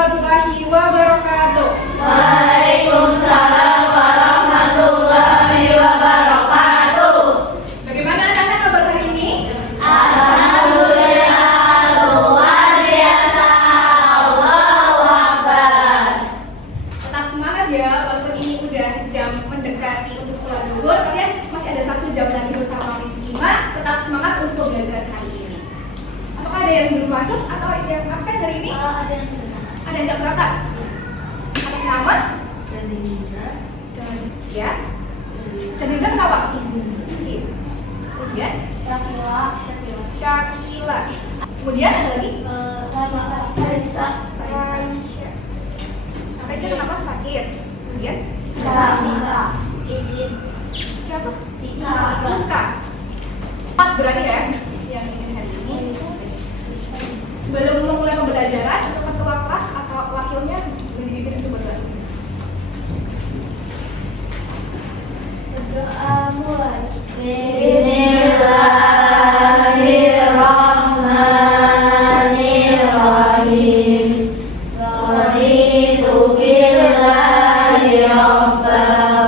warahmatullahi wabarakatuh. Waalaikumsalam warahmatullahi wabarakatuh. Bagaimana anak-anak kabar hari ini? Alhamdulillah, luar biasa. Allahu Akbar. Tetap semangat ya, walaupun ini udah jam mendekati untuk sholat zuhur, kalian masih ada 1 jam lagi bersama Miss Ima. Tetap semangat untuk pembelajaran hari ini. Apakah ada yang belum masuk atau yang absen hari ini? Ada yang Ada yang nggak berangkat? Atas nama? dan Dinda. Dan ya. Dan juga kenapa? Izin. Kemudian Syakila. Kemudian ada lagi? Raisa. Sampai saya kenapa sakit? Kemudian Izin. siapa? Ika. Ika. 4 berarti ya yang ingin hari ini. Sebelum memulai pembelajaran, untuk ketua kelas atau wakilnya dipimpin untuk berdoa. Berdoa mulai. Bismillahirrahmanirrahim. Raditu billahi rabba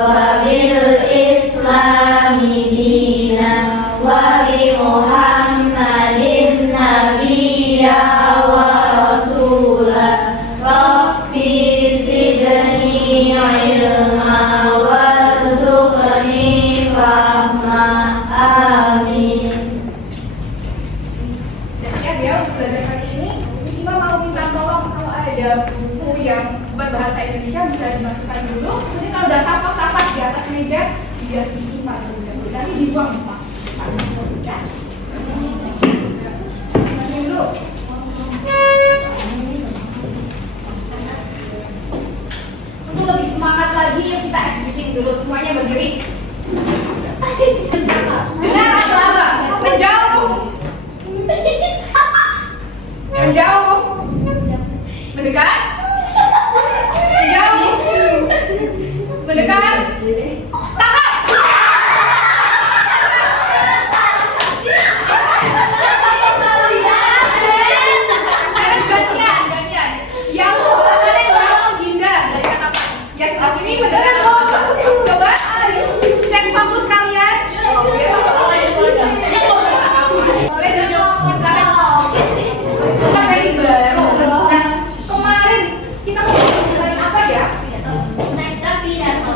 wa bil islami dina wa bi Muhammadin nabiyya wa rasulah. Rabbi zidni ilma warzuqni fahma. Amin. Sudah siap ya untuk belajar hari ini? Miss Ima mau minta tolong kalau ada buku yang berbahasa Indonesia bisa dimasukkan dulu. Nanti kalau udah sampah-sampah di atas meja biar disimpan terlebih dahulu. Nanti dibuang Pak. Ya. Masukin dulu. Untuk lebih semangat lagi kita executing dulu semuanya berdiri. Benar atau apa? Menjauh. Menjauh. Mendekat. Menjauh. Mendekat. Tangkap. Sekarang gantian. Yang sebelah kanan yang menghindar dari tangkapan. Yang sebelah kiri mendekat. Coba cek fokus kalian. Boleh dong, silakan. Kita dari baru. Nah, kemarin kita ngomongin apa ya?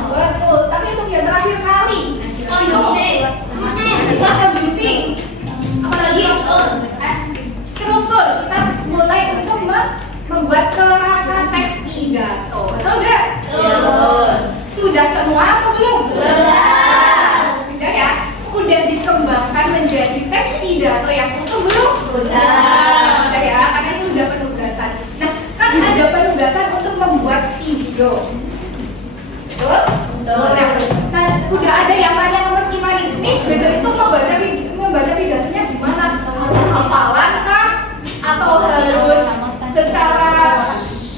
Betul. Tapi untuk yang terakhir kali, kontribusi. Apalagi struktur. Kita mulai untuk membuat kerangka teks pidato. Betul nggak? Sudah semua atau belum? Sudah ya? Udah dikembangkan menjadi teks pidato yang utuh belum? Sudah ya, karena itu udah penugasan. Nah, kan ada penugasan untuk membuat video. Betul? Nah, udah ada yang tanya sama Mas Ima nih, Miss, besok itu membaca pidatonya gimana? Harus hafalan kah? Atau harus secara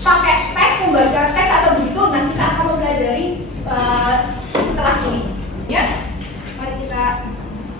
pakai teks, membaca teks atau begitu? Nah, kita akan mempelajari setelah ini. Ya? Mari kita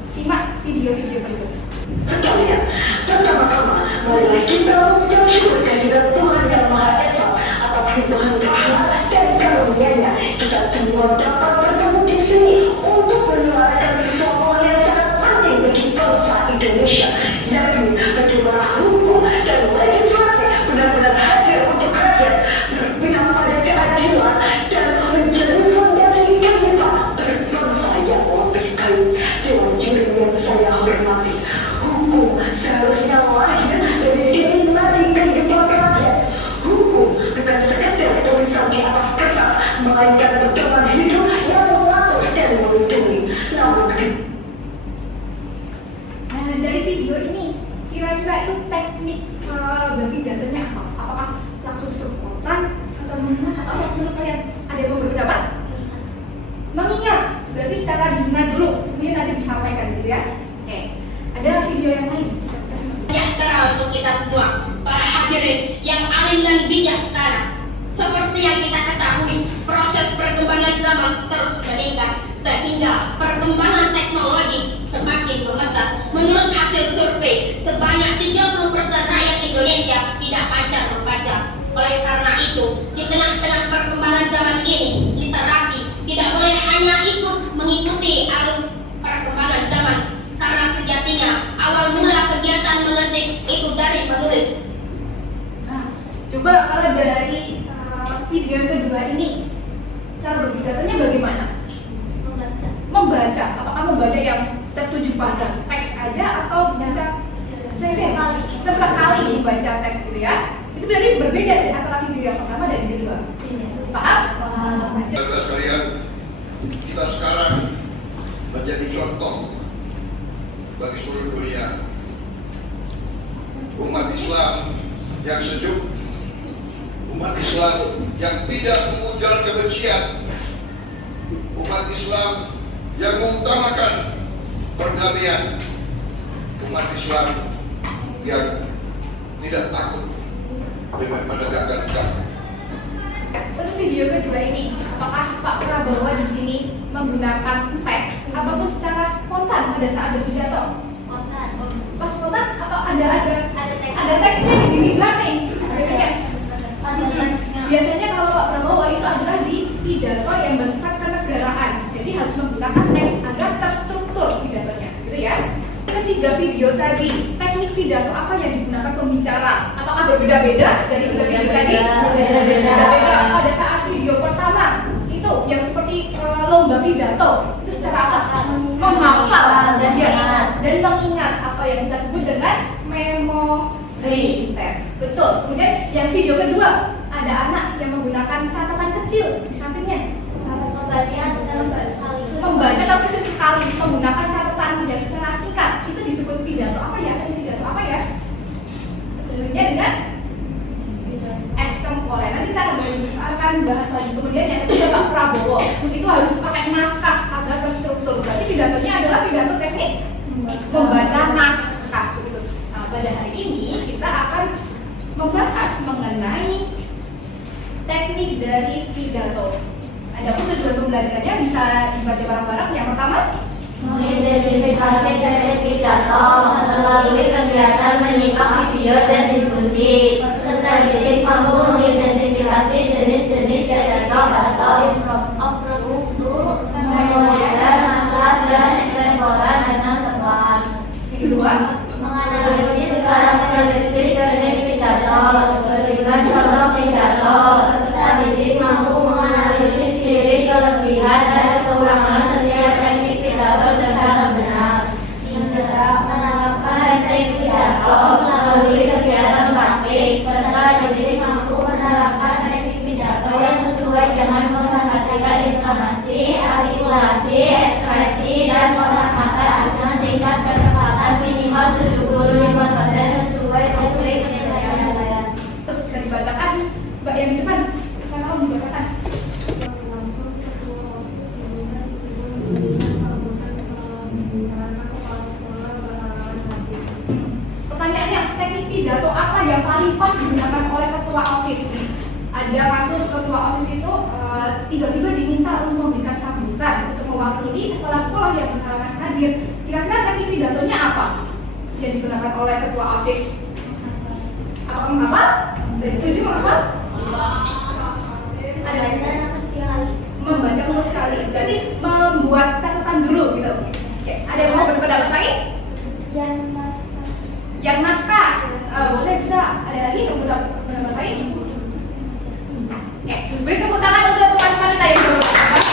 simak video-video berikut. Sekalian, pertama-tama, marilah kita bersyukur kehadirat Tuhan Yang Maha Esa atas limpahan rahmat dan karunia-Nya. Kita semua dapat bertemu di sini untuk menyuarakan sesuatu hal yang sangat penting bagi bangsa Indonesia, yakni bagaimana hukum dan legislasi benar-benar hadir untuk rakyat, berpihak pada keadilan dan menjadi fondasi kehidupan berbangsa yang lebih baik. Dewan juri yang saya hormati, hukum seharusnya lahir dari dinikmati kehidupan rakyat. Hukum bukan sekedar tulisan di atas kertas, melainkan pedoman hidup yang mengatur dan melindungi. Namun Nah, dari video ini kira-kira itu teknik berpidatonya apa? Apakah langsung spontan atau mengingat atau apa menurut kalian? Ada yang mau berpendapat? Mengingat, berarti secara diingat dulu, kemudian nanti disampaikan gitu ya. Oke, ada video yang lain. Sejahtera untuk kita semua, para hadirin yang alim dan bijaksana. Seperti yang kita ketahui, proses perkembangan zaman terus meningkat, sehingga perkembangan teknologi semakin memesat. Menurut hasil survei, sebanyak 30% rakyat Indonesia tidak lancar membaca. Oleh karena gitu ya. Itu berarti berbeda antara video yang pertama dan yang kedua. Paham? Saudara sekalian, kita sekarang menjadi contoh bagi seluruh dunia. Umat Islam yang sejuk, umat Islam yang tidak mengujar kebencian, umat Islam yang mengutamakan perdamaian, umat Islam yang tidak takut dengan menegakkan Islam. Untuk video kedua ini, apakah Pak Prabowo di sini menggunakan teks ataupun secara spontan pada saat berpidato? Pas spontan atau ada teksnya di belakang nih? Biasanya kalau Pak Prabowo itu adalah di pidato yang bersifat kenegaraan, jadi harus menggunakan teks agar terstruktur pidatonya, gitu ya. Ketiga video tadi, teknik pidato apa yang digunakan pembicara? Apakah berbeda-beda dari tiga video tadi? Berbeda-beda. Pada saat video pertama itu yang seperti lomba pidato, itu secara apa? Menghafal dan mengingat apa yang kita sebut dengan memori. Betul. Kemudian yang video kedua ada anak yang menggunakan catatan kecil di sampingnya. Membaca tapi sesekali menggunakan catatan yang secara singkat, itu disebut pidato apa ya? Pidato apa ya? Sebutnya dengan extempore. Nanti kita akan bahas lagi. Kemudian yang ketiga Pak Prabowo, itu harus pakai naskah agar terstruktur. Berarti pidatonya adalah pidato teknik membaca naskah. Begitu. Nah, pada hari ini kita akan membahas mengenai teknik dari pidato. Ada pun tujuan pembelajarannya bisa dibaca bareng-bareng. Yang pertama, mengidentifikasi teknik pidato melalui kegiatan menyimak video dan diskusi, serta didik mampu mengidentifikasi jenis-jenis pidato atau impromptu, memodern, naskah, dan eksempora dengan tepat. yang kedua, Menganalisis karakteristik teknik pidato, berikan contoh pidato, serta didik mampu menganalisis ciri kelebihan dan kekurangan setiap teknik pidato secara benar. Hingga menerapkan teknik pidato melalui kegiatan praktik, serta didik mampu menerapkan teknik pidato yang sesuai dengan memperhatikan intonasi, artikulasi, ekspresi, dan kosakata dengan tingkat ketepatan minimal 75% sesuai topik penilaian. terus bisa dibacakan. Mbak yang di depan, kita tolong dibacakan. Pertanyaannya, teknik pidato apa yang paling pas digunakan oleh ketua OSIS? Ada kasus ketua OSIS itu tiba-tiba diminta untuk memberikan sambutan untuk mewakili kepala sekolah yang berhalangan hadir. Kira-kira teknik pidatonya apa yang digunakan oleh ketua OSIS? Apakah menghafal? Sudah setuju menghafal? Ada membaca ulang sekali. Berarti membuat catatan dulu gitu. Oke, ada yang mau berpendapat lain? Yang naskah, boleh bisa. Ada lagi yang berpendapat lain? Oke, beri tepuk tangan untuk teman-teman kita yang berpendapat.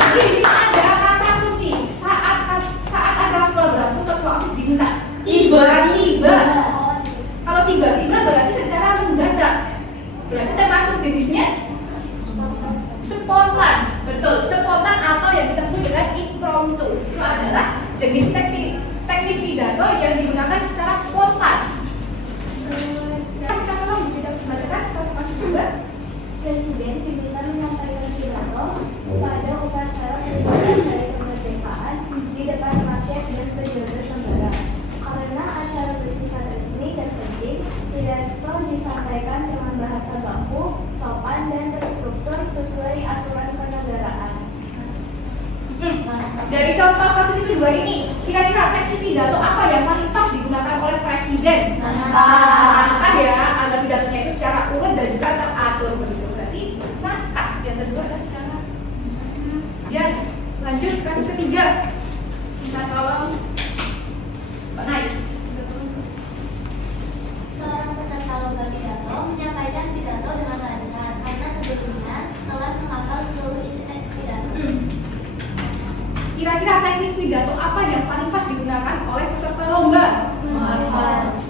Jadi di sini ada kata kunci. Saat acara sekolah berlangsung, ketua OSIS diminta tiba-tiba. Kalau tiba-tiba berarti secara mendadak. Berarti termasuk jenisnya spontan. Betul, spontan atau yang kita sebut dengan impromptu. Itu adalah jenis teknik pidato yang digunakan secara spontan. Kita tolong dibacakan kasus juga. Presiden diminta menyampaikan pidato pada upacara pembukaan hari kemerdekaan di depan rakyat dan pejabat negara. Karena acara bersifat resmi dan penting, pidato disampaikan dengan bahasa baku, sopan, dan terstruktur sesuai aturan kenegaraan. Dari contoh kasus kedua ini, kira-kira teknik pidato apa yang paling pas digunakan oleh presiden? Naskah ya, agar pidatonya itu secara urut dan juga teratur begitu. Berarti naskah. Yang kedua adalah secara naskah. Ya, lanjut kasus ketiga. Kita tolong Mbak Nai. Seorang peserta lomba pidato menyampaikan pidato dengan lancar karena sebelumnya telah menghafal seluruh isi teks pidato. Kira-kira teknik pidato apa yang paling pas digunakan oleh peserta lomba?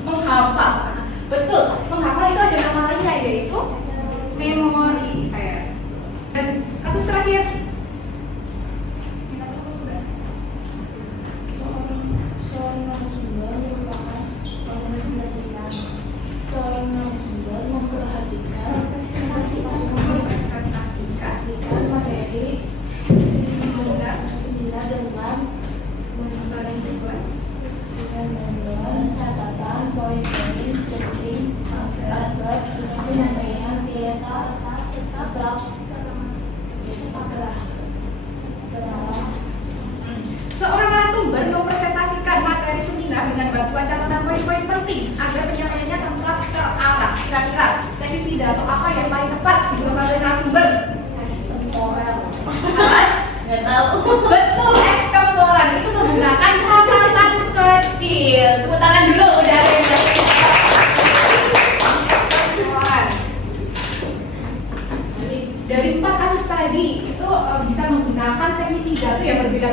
Menghafal.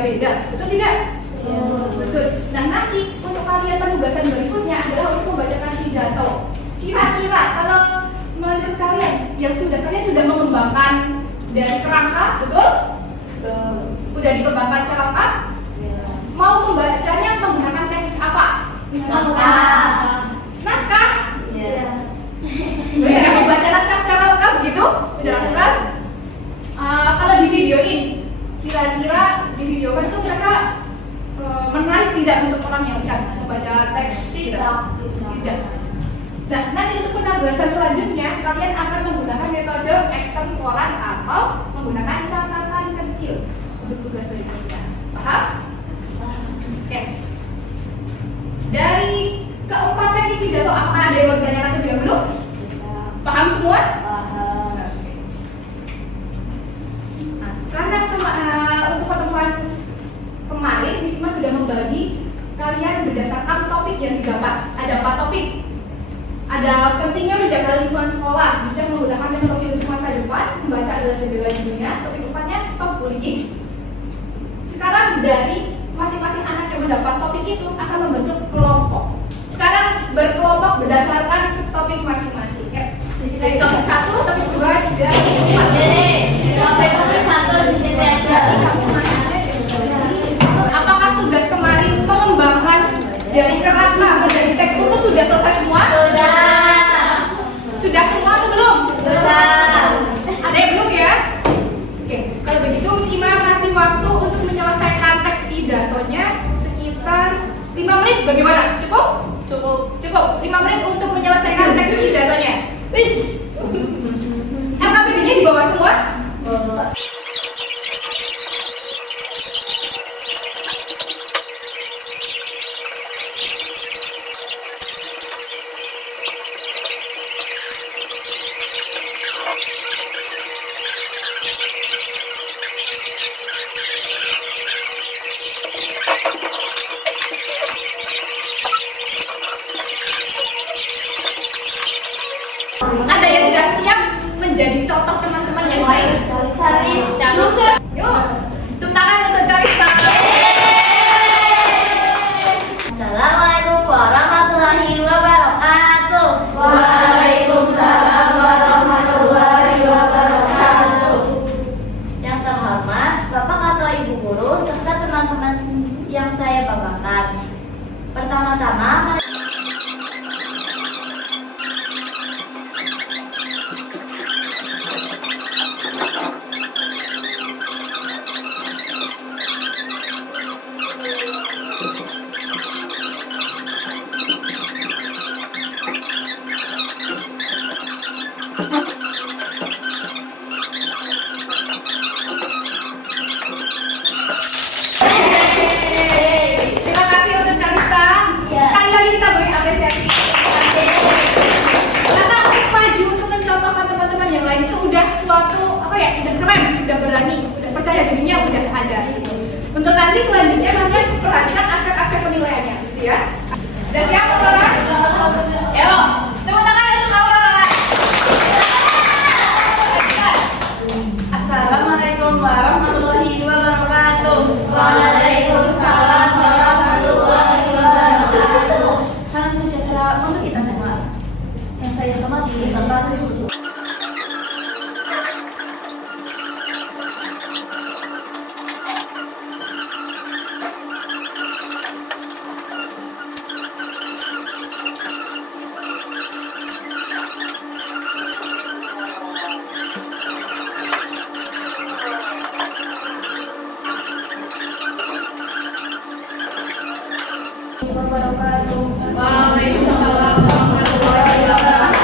berbeda-beda, betul tidak? Betul. Nah nanti untuk kalian penugasan berikutnya adalah untuk membacakan pidato. Kira-kira kalau menurut kalian kalian sudah mengembangkan dari kerangka, betul? Udah dikembangkan secara lengkap? Mau membacanya menggunakan teknik apa? Misalnya naskah. Mereka membaca naskah secara lengkap begitu? Menjelaskan. Kalau di video ini, kira-kira di video kan itu mereka menarik tidak untuk orang yang akan membaca teks? Tidak. Nah, nanti untuk penugasan selanjutnya kalian akan menggunakan metode ekstemporan atau menggunakan catatan kecil untuk tugas berikutnya. Paham? Oke. Dari keempat teknik pidato, apakah ada yang mau ditanyakan terlebih dahulu? Paham semua? Paham. Oke. Nah, karena untuk pertemuan kemarin, Wisma sudah membagi kalian berdasarkan topik yang didapat. Ada 4 topik. Ada pentingnya menjaga lingkungan sekolah, bijak menggunakan teknologi untuk masa depan, membaca adalah jendela dunia. Topik 4-nya stop bullying. Sekarang dari masing-masing anak yang mendapat topik itu akan membentuk kelompok. Sekarang berkelompok berdasarkan topik masing-masing. Ya. Dari topik 1, topik 2, 3, 4. Topik 1 di sini Apakah tugas kemarin mengembangkan dari kerangka menjadi teks itu sudah selesai semua? Sudah semua atau belum? Ada yang belum ya? Oke, kalau begitu Miss Ima kasih waktu untuk menyelesaikan teks pidatonya sekitar 5 menit. Bagaimana? Cukup? Cukup. 5 menit untuk menyelesaikan teks pidatonya. Wis. LKPD-nya di bawah semua? Ada yang sudah siap menjadi contoh teman-teman yang lain? Yuk, tepuk tangan untuk Carissa. Assalamualaikum warahmatullahi wabarakatuh. Waalaikumsalam warahmatullahi wabarakatuh. Yang terhormat Bapak atau Ibu Guru serta teman-teman yang saya banggakan. Pertama-tama Terima kasih untuk Carissa. Sekali lagi kita beri apresiasi. Karena untuk maju untuk mencontohkan teman-teman yang lain itu udah suatu udah keren, udah berani, udah percaya dirinya udah ada. Untuk nanti selanjutnya kalian perhatikan aspek-aspek penilaiannya, gitu ya. Udah siap, Aurora? Ayo, tepuk tangan untuk Aurora. Assalamualaikum warahmatullahi wabarakatuh. Waalaikumsalam warahmatullahi wabarakatuh. Salam sejahtera untuk kita semua. Yang saya hormati Bapak Ibu. Waalaikumsalam warahmatullahi wabarakatuh.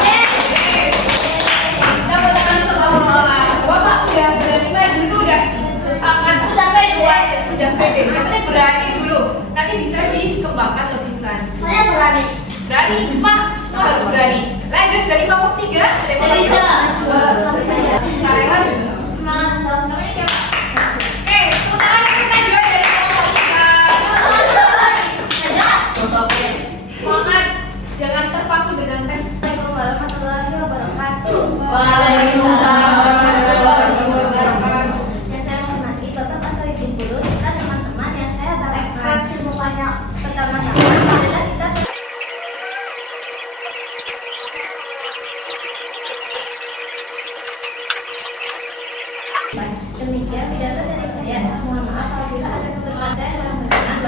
Tepuk tangan untuk Aurora. Bapak udah berani maju itu udah sangat udah pede. Yang penting berani dulu. Nanti bisa dikembangkan lebih lanjut. Saya berani. Berani, semua harus berani. Lanjut dari kelompok 3. Ada yang mau Karela juga. Namanya siapa? Oke, tepuk tangan untuk Najwa dari kelompok 3. Semangat, jangan terpaku dengan tes. Assalamualaikum warahmatullahi wabarakatuh. Waalaikumsalam warahmatullahi wabarakatuh. Yang saya hormati Bapak atau Ibu Guru serta teman-teman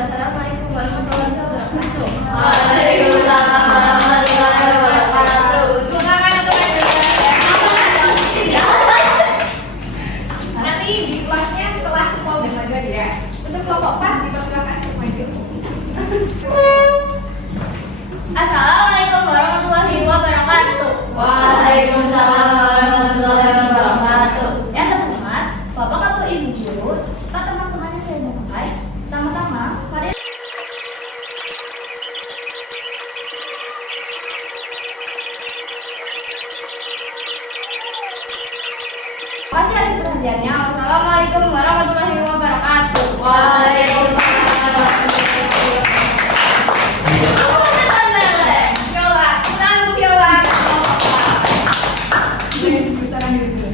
Wassalamualaikum warahmatullahi wabarakatuh. Waalaikumsalam warahmatullahi wabarakatuh. Silakan untuk nanti di kelasnya setelah semua udah maju aja ya. Untuk kelompok 4 dipersilakan untuk maju. Assalamualaikum warahmatullahi wabarakatuh. Waalaikumsalam warahmatullahi wabarakatuh. Ya teman-teman, Bapak atau Ibu Guru, serta teman-teman yang saya banggakan, pertama-tama mari kasih atas perhatiannya. Wassalamualaikum warahmatullahi wabarakatuh. Waalaikumsalam warahmatullahi wabarakatuh. Viola, menang Viola. Besaran diri dulu.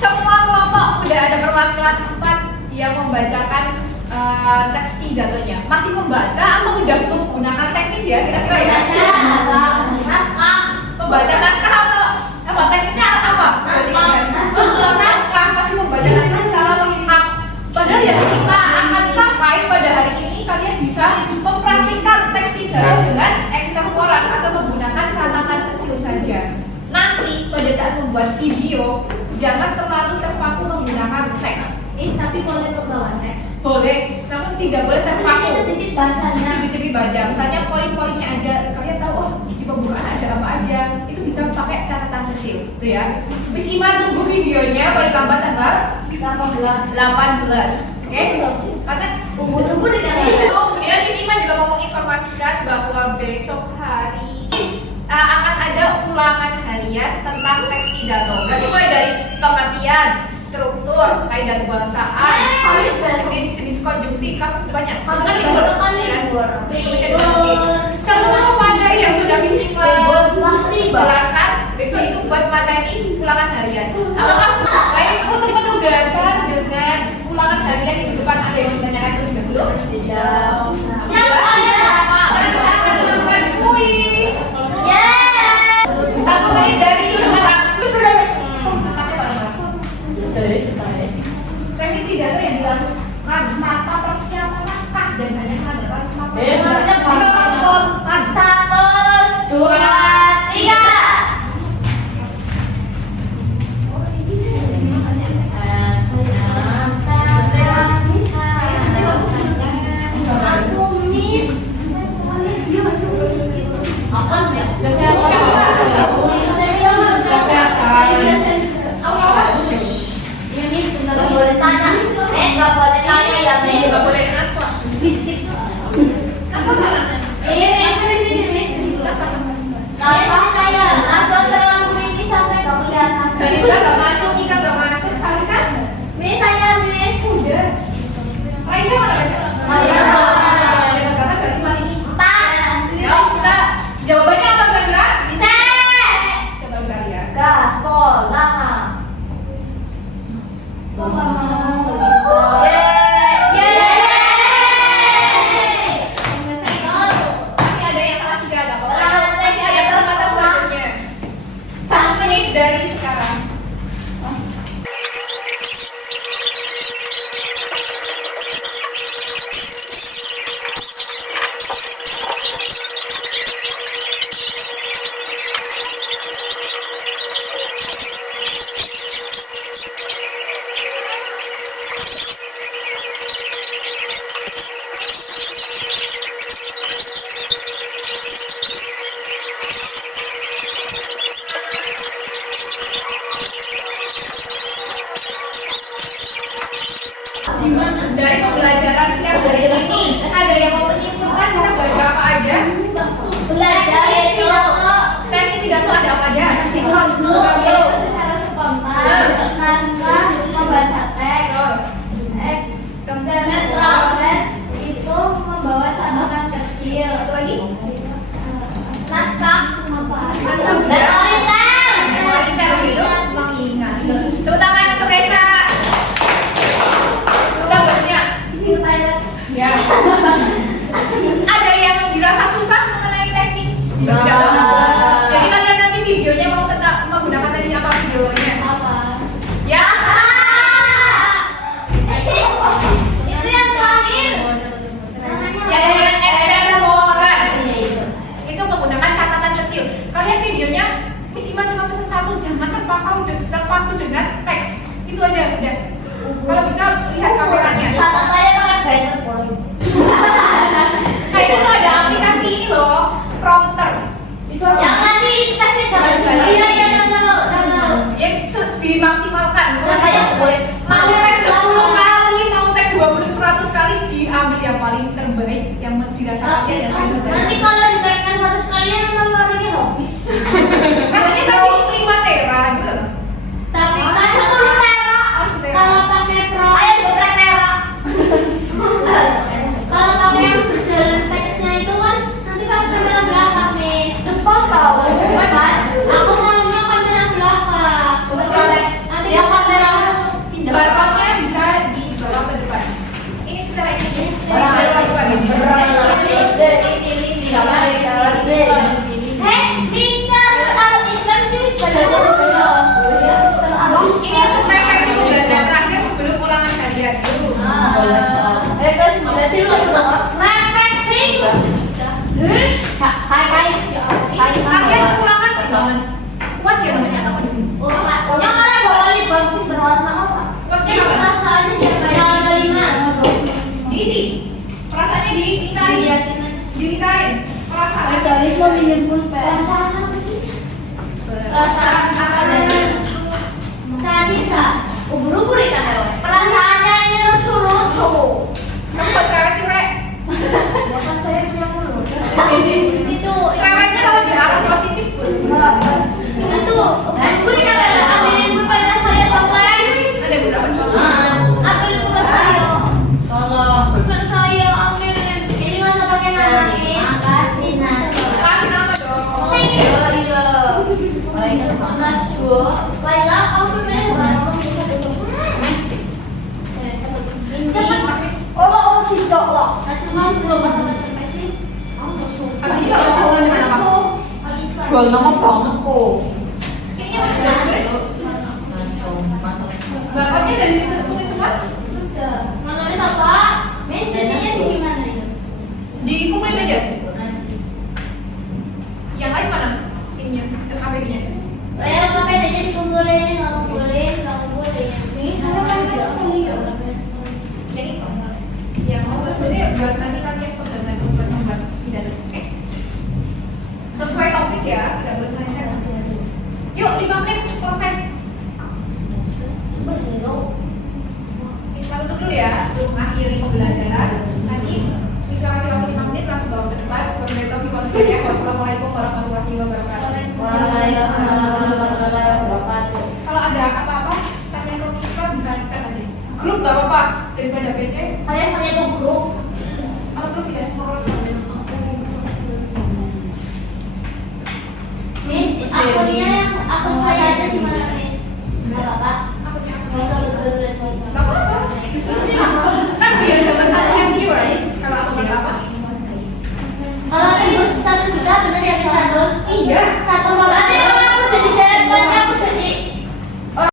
Semua kelompok udah ada perwakilan 4 yang membacakan teks pidatonya. Masih membaca atau udah menggunakan teknik ya kira-kira ya? naskah. Membaca naskah atau apa tekniknya apa? Naskah masih membaca naskah secara lengkap. Padahal yang kita akan capai pada hari ini kalian bisa mempraktikkan teks pidato dengan ekstemporan atau menggunakan catatan kecil saja. Nanti pada saat membuat video jangan terlalu terpaku menggunakan teks. Tapi boleh membawa teks. Boleh, namun tidak boleh terpaku. Sedikit bacanya. Sedikit baca, misalnya poin-poinnya aja kalian tahu oh di pembukaan ada apa aja, itu bisa pakai catatan kecil, gitu ya. Miss Ima tunggu videonya paling lambat tanggal 18, oke? Karena Tunggu di dalam. kemudian Miss Ima juga mau menginformasikan bahwa besok hari akan ada ulangan harian tentang teks pidato. Berarti mulai dari pengertian, struktur, kaidah kebangsaan, jenis konjungsi, kamu sudah banyak. Masukkan libur. Seluruh materi yang sudah Miss Ima jelaskan besok itu buat materi ulangan harian. Apakah baik untuk penugasan dengan ulangan harian di depan ada yang ditanyakan terlebih dahulu? Siapa? Sekarang kita akan melakukan kuis. Satu menit dari sekarang. Teknik pidato yang dilakukan mata persiapan naskah dan banyak mengadakan spontan. 1, 2, 3. Boleh tanya, nggak boleh tanya ya, Nggak boleh naskah. Bisik. Naskah mana? Kalau saya langsung terlalu ini sampai nggak kelihatan. Dan Ika nggak masuk, Ika nggak masuk, Salika? Miss saya Miss. Sudah. Raisa mana Raisa? Yang kata dari mana ini? 4. Ya, kita jawabannya apa kira-kira? C. Coba kita lihat. Gaspol, lama. Masih ada yang salah 3 nggak apa-apa. Masih ada kesempatan selanjutnya. 1 menit dari sekarang. Kalian videonya Miss Iman cuma pesan 1, jangan terpaku dengan teks. Itu aja udah. Kalau bisa lihat kameranya. Kata saya pakai banner boleh. Kayak itu ada aplikasi ini loh, prompter. Yang nanti tesnya jangan sendiri. Iya, tahu. Yang dimaksimalkan. Makanya boleh. Mau tag 10 kali, mau tag 20, 100 kali, diambil yang paling terbaik, yang dirasakan yang paling terbaik. Nanti kalau ditagkan 100 kali memorinya habis. Katanya tadi 5 tera gitu loh. Tapi kan 10 tera. Kalau pakai pro, ayo geprek tera. Kalau pakai yang berjalan teksnya itu kan nanti pakai kamera belakang, Miss. Sepon tahu. Aku maunya kamera belakang. Nanti yang kamera pindah. Barcode-nya bisa dibawa ke depan. Ini secara ini ya. Jadi dibawa ke depan. Hei, Mister, kalau Islam sih belajar dulu. Ini untuk refleksi pembelajaran terakhir sebelum ulangan kajian. Refleksi. Kalian ulangan banget. Puas ya namanya apa di sini? Yang ada bawa lip balm berwarna apa? Puasnya apa? Perasaannya siapa yang dari Mas? Diisi. Perasaannya dilingkarin. Perasaan. Perasaan apa sih? Perasaan apa dari? Saya tidak. Ubur-ubur ya kan? Perasaannya ini lucu-lucu. Kamu buat cewek sih, Rek? Bukan saya punya mulut. Itu Ceweknya kalau diarah positif. itu gue kata ambilin pulpen saya pakai. Ada berapa coba? Ambil pulpen saya. Pulpen saya ambilin. Ini masa pakai nangis. Makasih Nat. Kasih nama dong. Najwa, Laila, kamu main berapa bisa tutup? Oh, sih dok lo. Najwa mau belum masak sih? Abis ini kalau mau ngasih mana kamu? Jual nama banget kok. Kayaknya udah berapa itu? Bapaknya dari sungai semua? Sudah. Mana apa? Miss, jadinya di gimana itu? Dikumpulin aja. Yang lain mana? Ininya, APG-nya. Bedanya dikumpulin, nggak kumpulin. Ini saya kan Yang itu. Yang mau sebenarnya buat nanti kalian pegangan buat membuat pidato. Oke. Sesuai topik ya, tidak boleh melenceng. Yuk, 5 menit selesai. Bisa tutup dulu ya sebelum akhiri pembelajaran. Nanti bisa kasih waktu 5 menit langsung bawa ke depan. Wassalamualaikum warahmatullahi wabarakatuh. Kalau ada apa-apa, tanya ke Misra, bisa chat aja. Grup gak apa-apa daripada PC. Kalian saya tuh grup. Kalau grup tidak scroll. Miss, akunnya akun saya aja di mana, Miss? Nggak apa-apa. Akunnya Nggak usah betul-betul. Gak apa-apa. Justru ini